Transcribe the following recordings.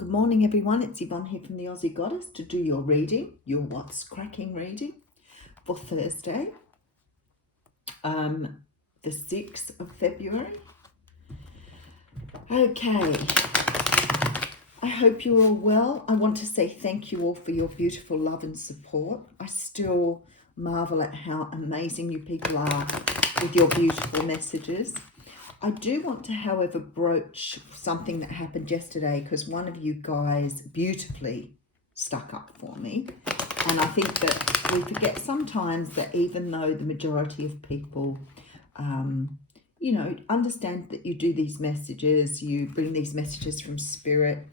Good morning, everyone. It's Yvonne here from the Aussie Goddess to do your reading, your What's Cracking reading for Thursday, the 6th of February. Okay, I hope you're all well. I want to say thank you all for your beautiful love and support. I still marvel at how amazing you people are with your beautiful messages. I do want to, however, broach something that happened yesterday because one of you guys beautifully stuck up for me. And I think that we forget sometimes that even though the majority of people, understand that you do these messages, you bring these messages from Spirit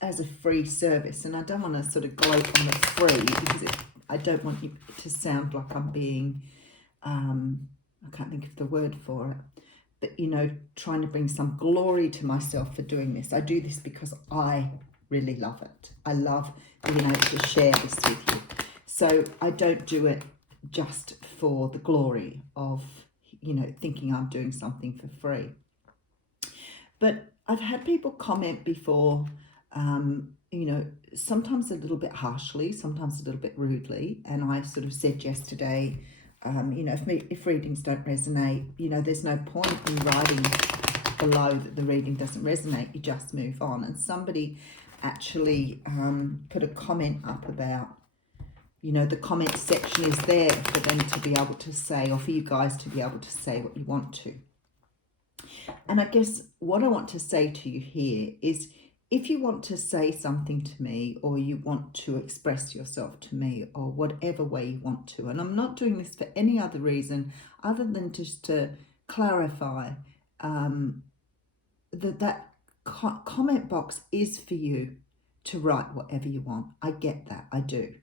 as a free service. And I don't want to sort of gloat on the free because I don't want you to sound like I'm being, I can't think of the word for it. But, trying to bring some glory to myself for doing this. I do this because I really love it. I love being able to share this with you. So I don't do it just for the glory of, thinking I'm doing something for free. But I've had people comment before, sometimes a little bit harshly, sometimes a little bit rudely. And I sort of said yesterday, if readings don't resonate, there's no point in writing below that the reading doesn't resonate. You just move on. And somebody actually put a comment up about, the comment section is there for them to be able to say, or for you guys to be able to say what you want to. And I guess what I want to say to you here is, if you want to say something to me, or you want to express yourself to me, or whatever way you want to, and I'm not doing this for any other reason other than just to clarify that comment box is for you to write whatever you want. I get that, I do.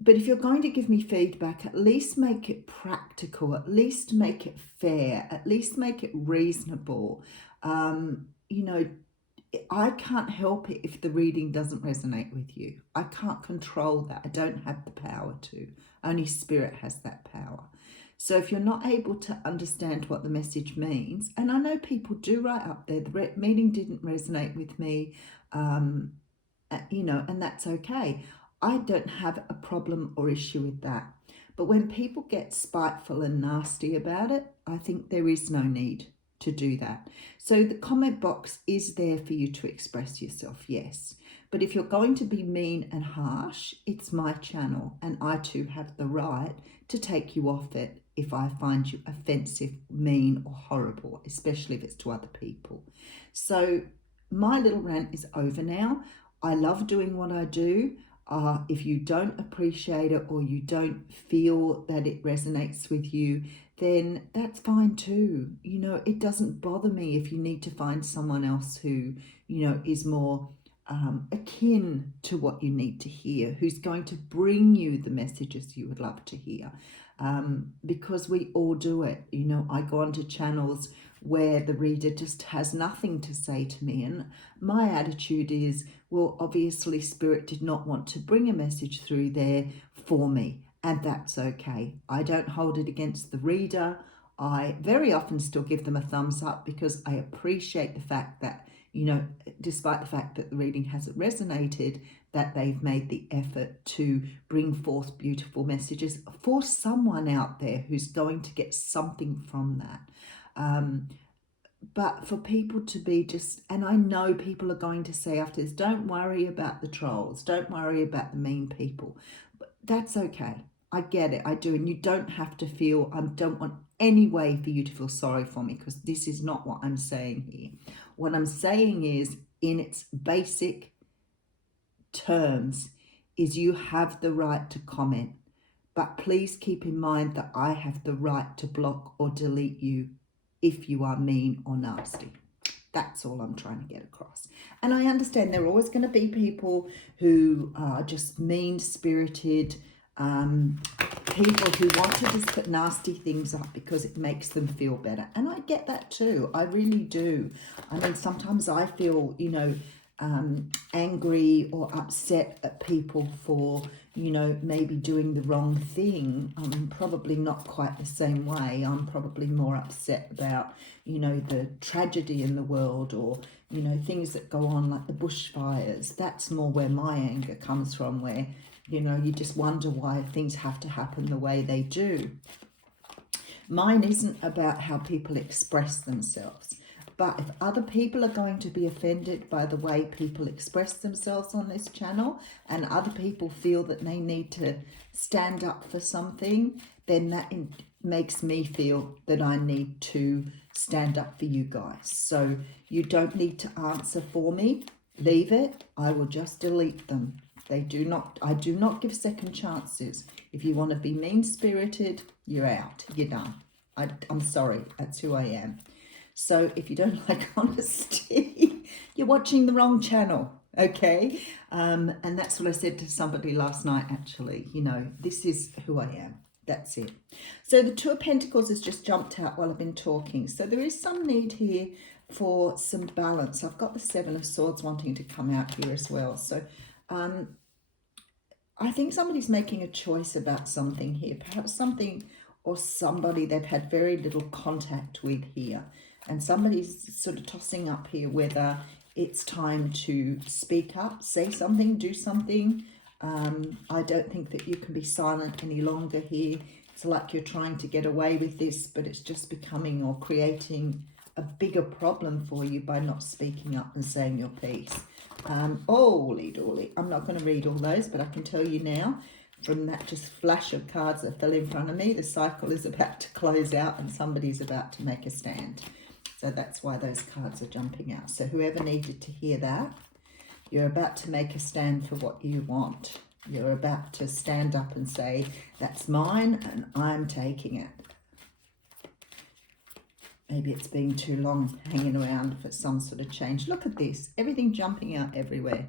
But if you're going to give me feedback, at least make it practical, at least make it fair, at least make it reasonable. I can't help it if the reading doesn't resonate with you. I can't control that. I don't have the power to. Only Spirit has that power. So if you're not able to understand what the message means, and I know people do write up there, the meaning didn't resonate with me, and that's okay. I don't have a problem or issue with that. But when people get spiteful and nasty about it, I think there is no need to do that. So the comment box is there for you to express yourself, yes. But if you're going to be mean and harsh, it's my channel, and I too have the right to take you off it if I find you offensive, mean, or horrible, especially if it's to other people. So my little rant is over now. I love doing what I do. If you don't appreciate it, or you don't feel that it resonates with you, then that's fine too. It doesn't bother me if you need to find someone else who, is more akin to what you need to hear, who's going to bring you the messages you would love to hear. Because we all do it. I go onto channels where the reader just has nothing to say to me, and my attitude is, well, obviously Spirit did not want to bring a message through there for me, and that's okay. I don't hold it against the reader. I very often still give them a thumbs up because I appreciate the fact that, despite the fact that the reading hasn't resonated, that they've made the effort to bring forth beautiful messages for someone out there who's going to get something from that. But for people to be just, and I know people are going to say after this, don't worry about the trolls, don't worry about the mean people. But that's okay. I get it, I do. And you don't have to feel, I don't want any way for you to feel sorry for me, because this is not what I'm saying here. What I'm saying is, in its basic terms, is you have the right to comment. But please keep in mind that I have the right to block or delete you if you are mean or nasty. That's all I'm trying to get across. And I understand there are always going to be people who are just mean-spirited, people who want to just put nasty things up because it makes them feel better. And I get that too. I really do. I mean, sometimes I feel, angry or upset at people for, you know, maybe doing the wrong thing. I'm probably not quite the same way. I'm probably more upset about, you know, the tragedy in the world, or, you know, things that go on like the bushfires. That's more where my anger comes from, where, you know, you just wonder why things have to happen the way they do. Mine isn't about how people express themselves. But if other people are going to be offended by the way people express themselves on this channel, and other people feel that they need to stand up for something, then that makes me feel that I need to stand up for you guys. So you don't need to answer for me. Leave it. I will just delete them. I do not give second chances. If you want to be mean-spirited, you're out. You're done. I'm sorry. That's who I am. So if you don't like honesty, you're watching the wrong channel, okay? And that's what I said to somebody last night, actually. You know, this is who I am. That's it. So the Two of Pentacles has just jumped out while I've been talking. So there is some need here for some balance. I've got the Seven of Swords wanting to come out here as well. So I think somebody's making a choice about something here. Perhaps something or somebody they've had very little contact with here. And somebody's sort of tossing up here whether it's time to speak up, say something, do something. I don't think that you can be silent any longer here. It's like you're trying to get away with this, but it's just becoming or creating a bigger problem for you by not speaking up and saying your piece. Holy dooly. I'm not going to read all those, but I can tell you now, from that just flash of cards that fell in front of me, the cycle is about to close out and somebody's about to make a stand. So that's why those cards are jumping out. So whoever needed to hear that, you're about to make a stand for what you want. You're about to stand up and say, that's mine and I'm taking it. Maybe it's been too long hanging around for some sort of change. Look at this, everything jumping out everywhere.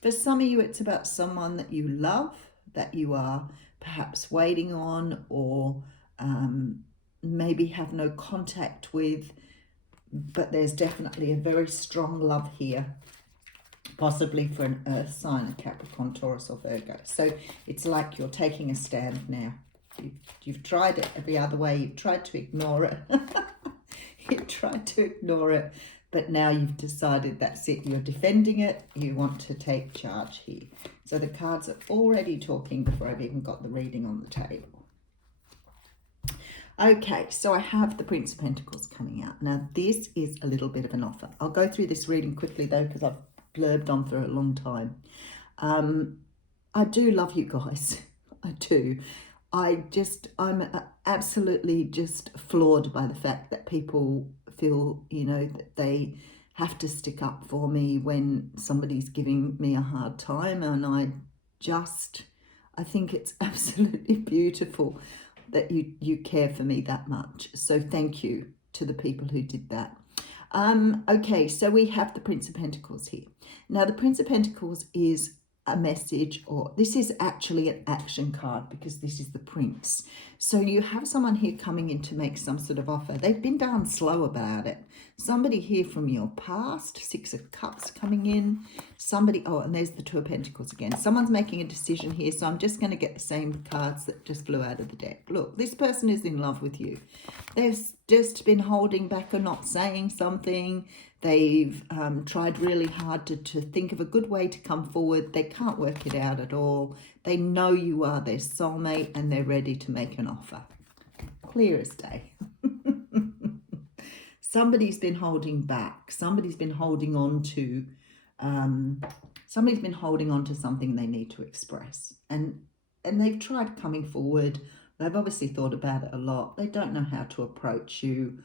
For some of you, it's about someone that you love, that you are perhaps waiting on, or maybe have no contact with, but there's definitely a very strong love here, possibly for an earth sign, a Capricorn, Taurus or Virgo. So it's like you're taking a stand now. You've tried it every other way. You've tried to ignore it. You've tried to ignore it, but now you've decided that's it. You're defending it. You want to take charge here. So the cards are already talking before I've even got the reading on the table. Okay, so I have the Prince of Pentacles coming out. Now, this is a little bit of an offer. I'll go through this reading quickly, though, because I've blurbed on for a long time. I do love you guys. I do. I'm absolutely just floored by the fact that people feel, you know, that they have to stick up for me when somebody's giving me a hard time. And I think it's absolutely beautiful that you care for me that much. So thank you to the people who did that. Okay, so we have the Prince of Pentacles here. Now, the Prince of Pentacles is a message, or this is actually an action card because this is the Prince. So you have someone here coming in to make some sort of offer. They've been darn slow about it. Somebody here from your past, Six of Cups coming in. Somebody, oh, and there's the Two of Pentacles again. Someone's making a decision here, so I'm just going to get the same cards that just flew out of the deck. Look, this person is in love with you. They've just been holding back or not saying something. They've tried really hard to think of a good way to come forward. They can't work it out at all. They know you are their soulmate and they're ready to make an offer. Clear as day. Somebody's been holding back. Somebody's been holding on to something they need to express. And they've tried coming forward. They've obviously thought about it a lot. They don't know how to approach you.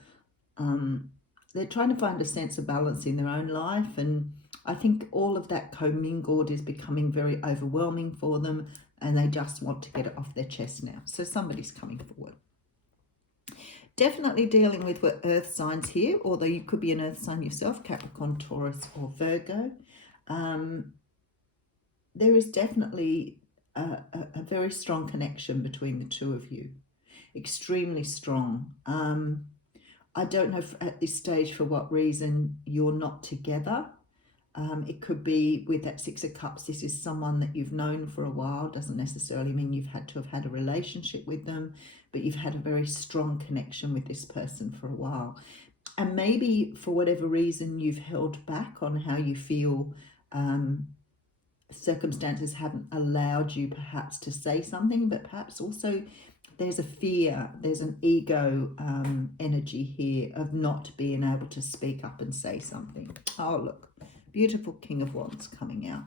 They're trying to find a sense of balance in their own life, and I think all of that commingled is becoming very overwhelming for them, and they just want to get it off their chest now. So somebody's coming forward. Definitely dealing with earth signs here, although you could be an earth sign yourself, Capricorn, Taurus or Virgo. There is definitely a very strong connection between the two of you. Extremely strong. I don't know at this stage for what reason you're not together. It could be with that Six of Cups, this is someone that you've known for a while. Doesn't necessarily mean you've had to have had a relationship with them, but you've had a very strong connection with this person for a while. And maybe for whatever reason you've held back on how you feel, circumstances haven't allowed you perhaps to say something, but perhaps also there's a fear, there's an ego energy here of not being able to speak up and say something. Oh, look, beautiful King of Wands coming out.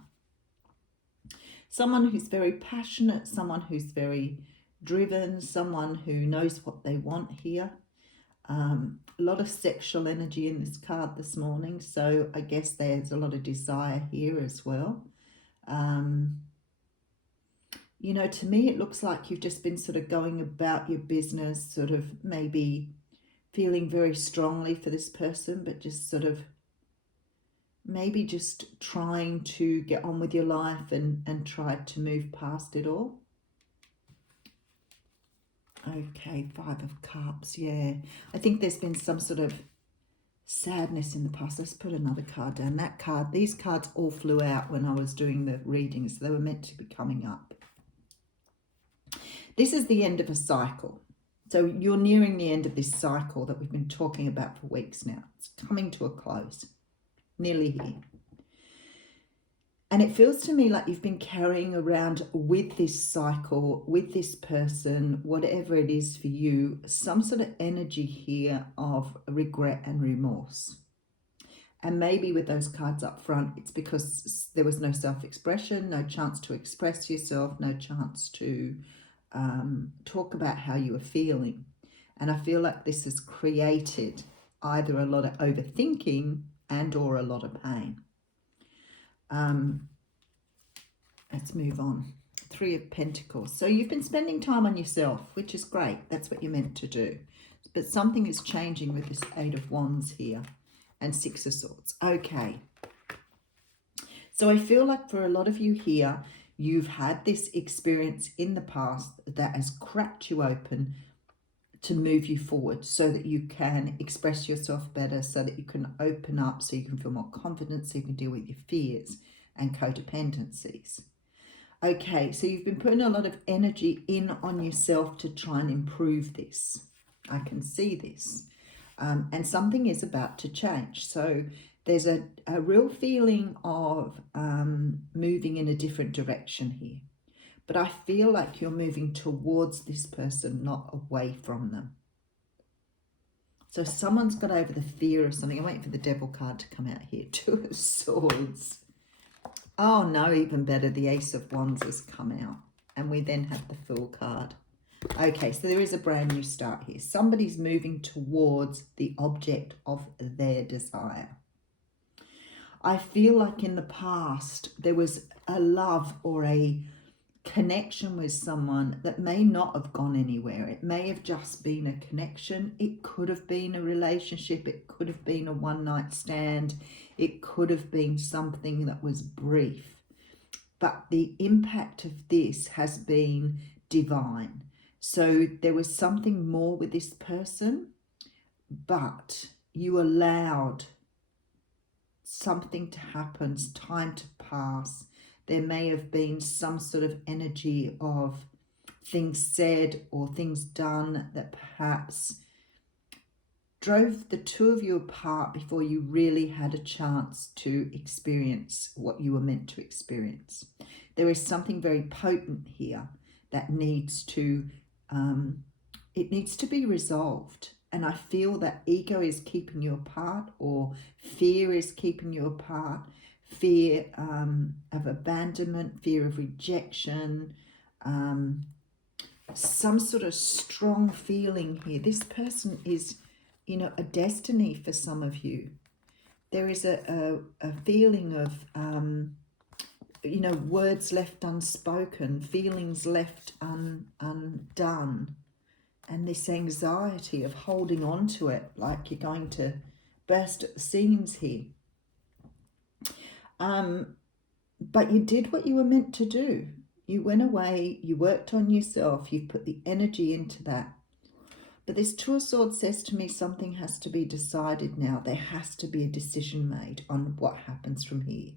Someone who's very passionate, someone who's very driven, someone who knows what they want here. A lot of sexual energy in this card this morning, so I guess there's a lot of desire here as well. You know, to me it looks like you've just been sort of going about your business, sort of maybe feeling very strongly for this person, but just sort of maybe just trying to get on with your life and try to move past it all. Okay, Five of Cups, yeah. I think there's been some sort of sadness in the past. Let's put another card down. That card, these cards all flew out when I was doing the readings. They were meant to be coming up. This is the end of a cycle. So you're nearing the end of this cycle that we've been talking about for weeks now. It's coming to a close, nearly here. And it feels to me like you've been carrying around with this cycle, with this person, whatever it is for you, some sort of energy here of regret and remorse. And maybe with those cards up front, it's because there was no self-expression, no chance to express yourself, no chance to talk about how you were feeling. And I feel like this has created either a lot of overthinking and or a lot of pain. Let's move on. Three of Pentacles. So you've been spending time on yourself, which is great. That's what you're meant to do. But something is changing with this Eight of Wands here and Six of Swords. Okay. So I feel like for a lot of you here, you've had this experience in the past that has cracked you open to move you forward so that you can express yourself better, so that you can open up, so you can feel more confident, so you can deal with your fears and codependencies. Okay, so you've been putting a lot of energy in on yourself to try and improve this. I can see this. And something is about to change. So there's a real feeling of moving in a different direction here. But I feel like you're moving towards this person, not away from them. So someone's got over the fear of something. I'm waiting for the Devil card to come out here. Two of Swords. Oh no, even better, the Ace of Wands has come out. And we then have the Fool card. Okay, so there is a brand new start here. Somebody's moving towards the object of their desire. I feel like in the past there was a love or a connection with someone that may not have gone anywhere. It may have just been a connection. It could have been a relationship. It could have been a one-night stand. It could have been something that was brief. But the impact of this has been divine. So there was something more with this person, but you allowed something to happen, time to pass. There may have been some sort of energy of things said or things done that perhaps drove the two of you apart before you really had a chance to experience what you were meant to experience. There is something very potent here that needs to, it needs to be resolved. And I feel that ego is keeping you apart, or fear is keeping you apart. Fear of abandonment, fear of rejection, some sort of strong feeling here. This person is, you know, a destiny for some of you. There is a feeling of, you know, words left unspoken, feelings left undone, and this anxiety of holding on to it like you're going to burst at the seams here. But you did what you were meant to do. You went away, you worked on yourself, you put the energy into that. But this Two of Swords says to me something has to be decided now. There has to be a decision made on what happens from here,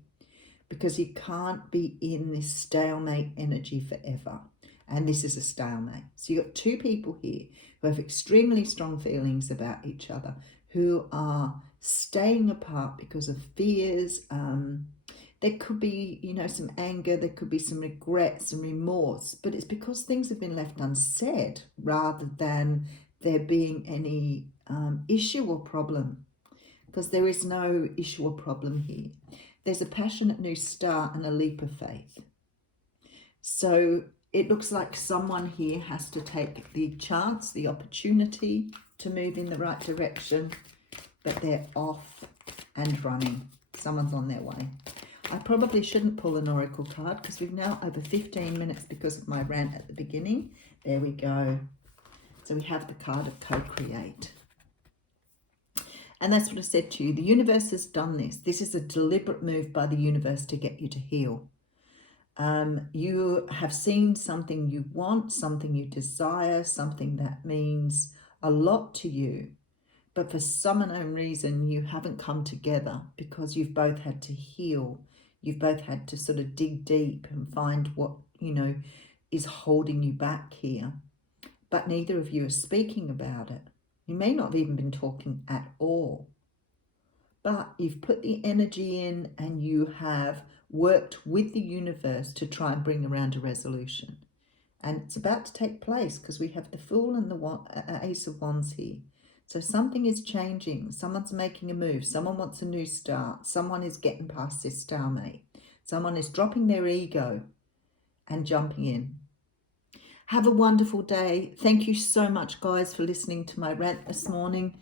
because you can't be in this stalemate energy forever. And this is a stalemate. So you've got two people here who have extremely strong feelings about each other, who are staying apart because of fears. There could be, you know, some anger, there could be some regret, some remorse, but it's because things have been left unsaid rather than there being any issue or problem, because there is no issue or problem here. There's a passionate new start and a leap of faith. So it looks like someone here has to take the chance, the opportunity to move in the right direction, but they're off and running. Someone's on their way. I probably shouldn't pull an oracle card because we've now over 15 minutes because of my rant at the beginning. There we go. So we have the card of co-create. And that's what I said to you. The universe has done this. This is a deliberate move by the universe to get you to heal. You have seen something you want, something you desire, something that means a lot to you. But for some unknown reason, you haven't come together because you've both had to heal. You've both had to sort of dig deep and find what, you know, is holding you back here. But neither of you are speaking about it. You may not have even been talking at all. But you've put the energy in and you have worked with the universe to try and bring around a resolution. And it's about to take place because we have the Fool and the Ace of Wands here. So something is changing. Someone's making a move. Someone wants a new start. Someone is getting past this stalemate. Someone is dropping their ego and jumping in. Have a wonderful day. Thank you so much, guys, for listening to my rant this morning.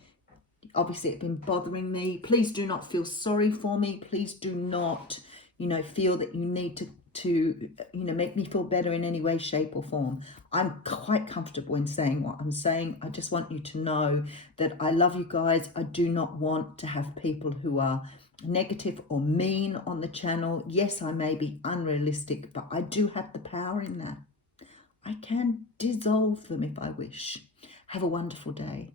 Obviously, it's been bothering me. Please do not feel sorry for me. Please do not, you know, feel that you need to make me feel better in any way, shape or form. I'm quite comfortable in saying what I'm saying. I just want you to know that I love you guys. I do not want to have people who are negative or mean on the channel. Yes, I may be unrealistic, but I do have the power in that. I can dissolve them if I wish. Have a wonderful day.